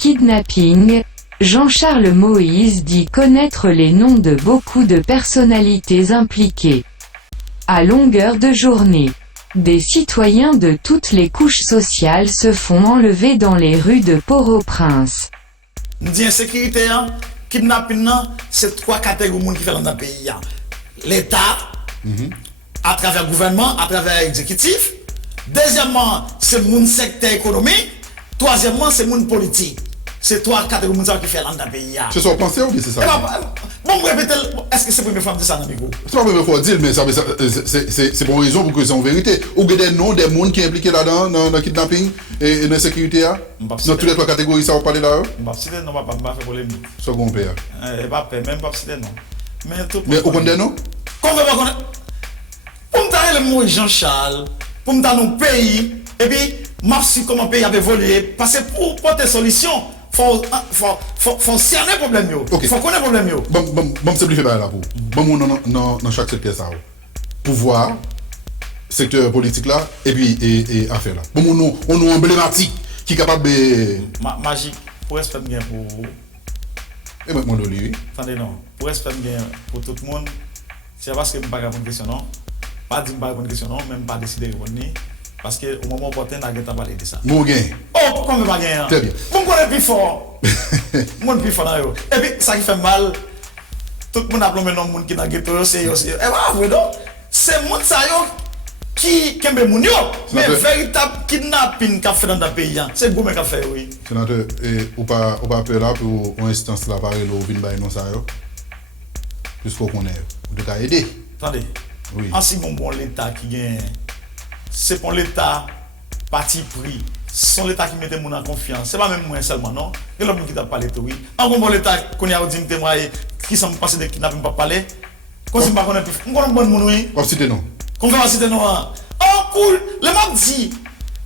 Kidnapping. Jean-Charles Moïse dit connaître les noms de beaucoup de personnalités impliquées. À longueur de journée, des citoyens de toutes les couches sociales se font enlever dans les rues de Port-au-Prince. Dit insécurité, kidnapping, c'est trois catégories de monde qui fait dans le pays. L'État, à travers le gouvernement, à travers l'exécutif. Deuxièmement, c'est le secteur économique. Troisièmement, c'est le monde politique. C'est trois catégories de monde qui fait dans le pays. C'est ça, vous pensez ou bien c'est ça? Bon, répétez, est-ce que c'est la première fois que je dis ça dans le micro? C'est pas la première fois que je dis, mais c'est pour une raison pour que c'est en vérité. Ou il y a des noms des gens qui sont impliqués là-dedans, dans le kidnapping et dans la sécurité. Dans toutes les trois catégories, ça va parler là. Je ne vais pas citer, non, je ne vais pas faire polémique. Second père. Je ne vais pas même pas citer, non. Mais vous connaissez des noms? Comment vous connaissez? Pour me dire le mot Jean-Charles, pour me dire nos pays, et puis, je comment le pays avait volé, parce que pour porter solution, faut cerner le problème. Il faut connaître le problème. Bon, simplifier là pour. Bon, dans chaque secteur, ça. Pouvoir, secteur politique là, et puis affaire là. Bon, on est emblématique qui est capable de. Magique, pour respect bien pour. Et maintenant, oui. Attendez, non. Pour respect bien pour tout le monde, c'est parce que je ne vais pas répondre à une question, non. Pas dire que je ne vais pas répondre à une question, non, même pas décider de répondre. Parce qu'au moment opportun, on a parlé de ça. Mon gain. Oh, comment pas gagner? Très bien. Mon connaît plus fort. Mon plus fort là. Et puis, ça qui fait mal, tout le monde a plombé dans le monde qui n'a ghetto, c'est aussi. Et voilà, c'est monde ça qui kembe moun yo. Mais véritable kidnapping qu'a fait dans le pays, c'est goumé qu'a fait, oui. Sénateur, ou pas peur là pour une instance là, pareil, là, vin bay non ça yo. Puisqu'on connaît, ou de cas aider. Attendez. Oui. En si bon l'État qui gagne. C'est pour l'État parti pris. C'est l'État qui mette mon en confiance. C'est pas même moi seulement, non? Il y a l'homme qui t'a parlé tout, oui. En gros, l'État qu'on a dit qui sont passés de qui n'avait pas parlé. Quand c'est pas qu'on a plus. On connaît bon monde, oui. Pas citer non. Qu'on va citer non. Oh, cool. Le m'a dit,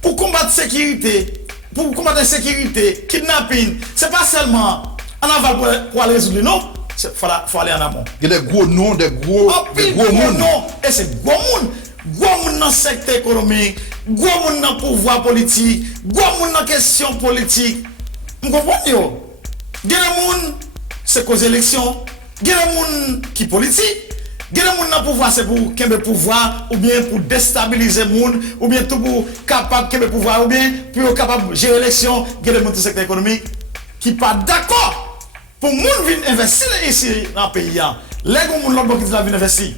pour combattre sécurité, pour combattre l'insécurité, kidnapping, c'est pas seulement en aval pour aller résoudre, non? Il faut aller en amont. Il y a des gros noms, des gros noms. Et c'est gros monde. Gros monde dans le secteur économique, gros monde dans le pouvoir politique, gros monde dans la question politique. Vous comprenez? Il y a des gens, c'est cause élection. Il y a des gens qui politique. Il y a des gens dans le pouvoir, c'est pour qu'il y ait pouvoir, ou bien pour déstabiliser les gens, ou bien tout pour capable qu'il y ait pouvoir, ou bien pour capable de gérer l'élection. Il y a des gens dans le secteur économique qui ne sont pas d'accord pour les gens venir investir ici dans le pays. Les gens qui viennent investir. Le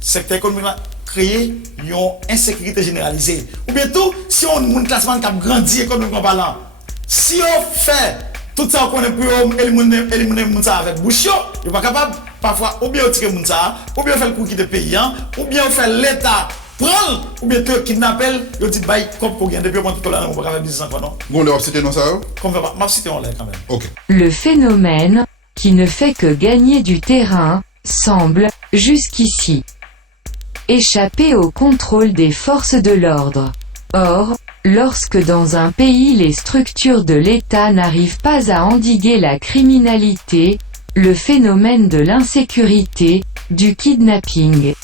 secteur économique créer une insécurité généralisée. Ou bien tout, si on a un classement qui a grandi économiquement parlant, si on fait tout ça qu'on est pour éliminer ça avec bouche, il n'est pas capable, parfois, ou bien on tire ça, ou bien on fait le coup qui est payant, ou bien on fait l'État prendre, ou bien tout kidnapper, on dit bye, comme pour gagner depuis tout là, on va faire business encore, non? Bon, on citer non ça? Comme on va citer en l'air quand même. Ok. Le phénomène, qui ne fait que gagner du terrain, semble, jusqu'ici, échapper au contrôle des forces de l'ordre. Or, lorsque dans un pays les structures de l'État n'arrivent pas à endiguer la criminalité, le phénomène de l'insécurité, du kidnapping,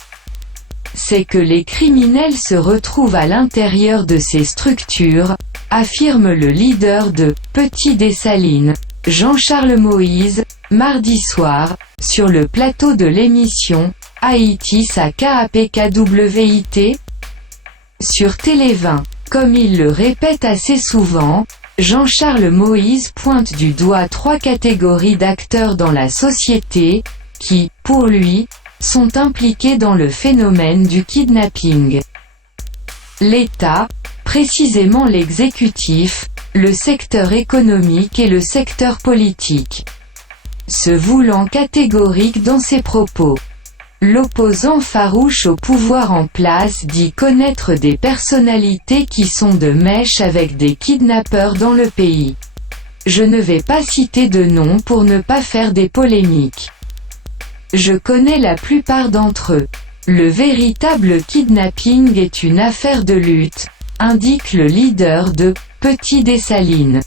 c'est que les criminels se retrouvent à l'intérieur de ces structures, affirme le leader de « Petit Dessalines », Jean-Charles Moïse, mardi soir, sur le plateau de l'émission « Haïti sa KAPKWIT » sur Télé 20. Comme il le répète assez souvent, Jean-Charles Moïse pointe du doigt trois catégories d'acteurs dans la société, qui, pour lui, sont impliqués dans le phénomène du kidnapping. L'État, précisément l'exécutif, le secteur économique et le secteur politique. Se voulant catégorique dans ses propos. L'opposant farouche au pouvoir en place dit connaître des personnalités qui sont de mèche avec des kidnappeurs dans le pays. Je ne vais pas citer de noms pour ne pas faire des polémiques. Je connais la plupart d'entre eux. Le véritable kidnapping est une affaire de lutte, indique le leader de « Petit Dessalines ».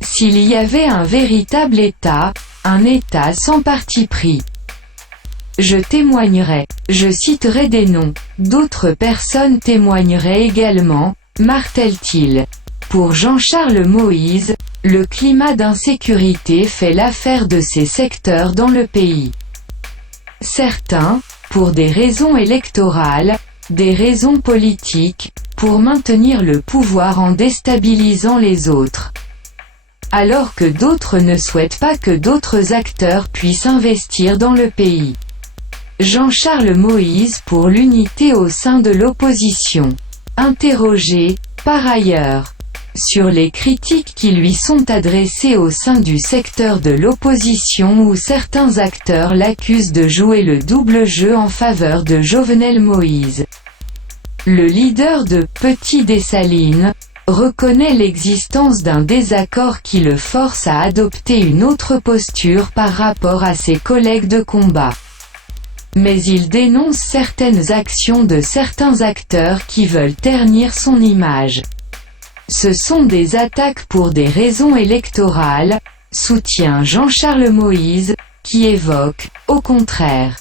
S'il y avait un véritable État, un État sans parti pris. Je témoignerai, je citerai des noms, d'autres personnes témoigneraient également, martèle-t-il. Pour Jean-Charles Moïse, le climat d'insécurité fait l'affaire de ces secteurs dans le pays. Certains, pour des raisons électorales, des raisons politiques, pour maintenir le pouvoir en déstabilisant les autres. Alors que d'autres ne souhaitent pas que d'autres acteurs puissent investir dans le pays. Jean-Charles Moïse pour l'unité au sein de l'opposition. Interrogé, par ailleurs, sur les critiques qui lui sont adressées au sein du secteur de l'opposition où certains acteurs l'accusent de jouer le double jeu en faveur de Jovenel Moïse. Le leader de Petit Dessalines reconnaît l'existence d'un désaccord qui le force à adopter une autre posture par rapport à ses collègues de combat. Mais il dénonce certaines actions de certains acteurs qui veulent ternir son image. Ce sont des attaques pour des raisons électorales, soutient Jean-Charles Moïse, qui évoque, au contraire,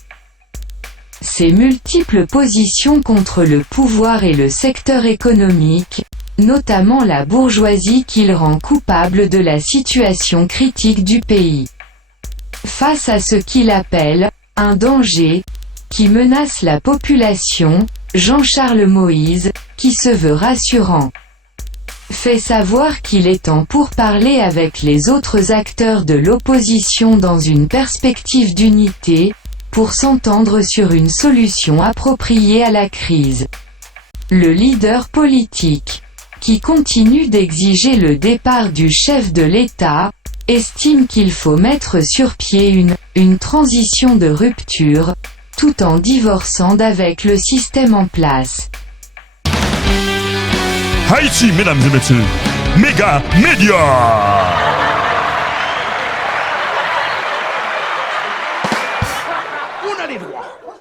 ses multiples positions contre le pouvoir et le secteur économique, notamment la bourgeoisie qu'il rend coupable de la situation critique du pays. Face à ce qu'il appelle « un danger » qui menace la population, Jean-Charles Moïse, qui se veut rassurant, fait savoir qu'il est en pourparlers avec les autres acteurs de l'opposition dans une perspective d'unité, pour s'entendre sur une solution appropriée à la crise. Le leader politique, qui continue d'exiger le départ du chef de l'État, estime qu'il faut mettre sur pied une transition de rupture, tout en divorçant d'avec le système en place. Haïti, mesdames et messieurs, Méga Média. On a les droits.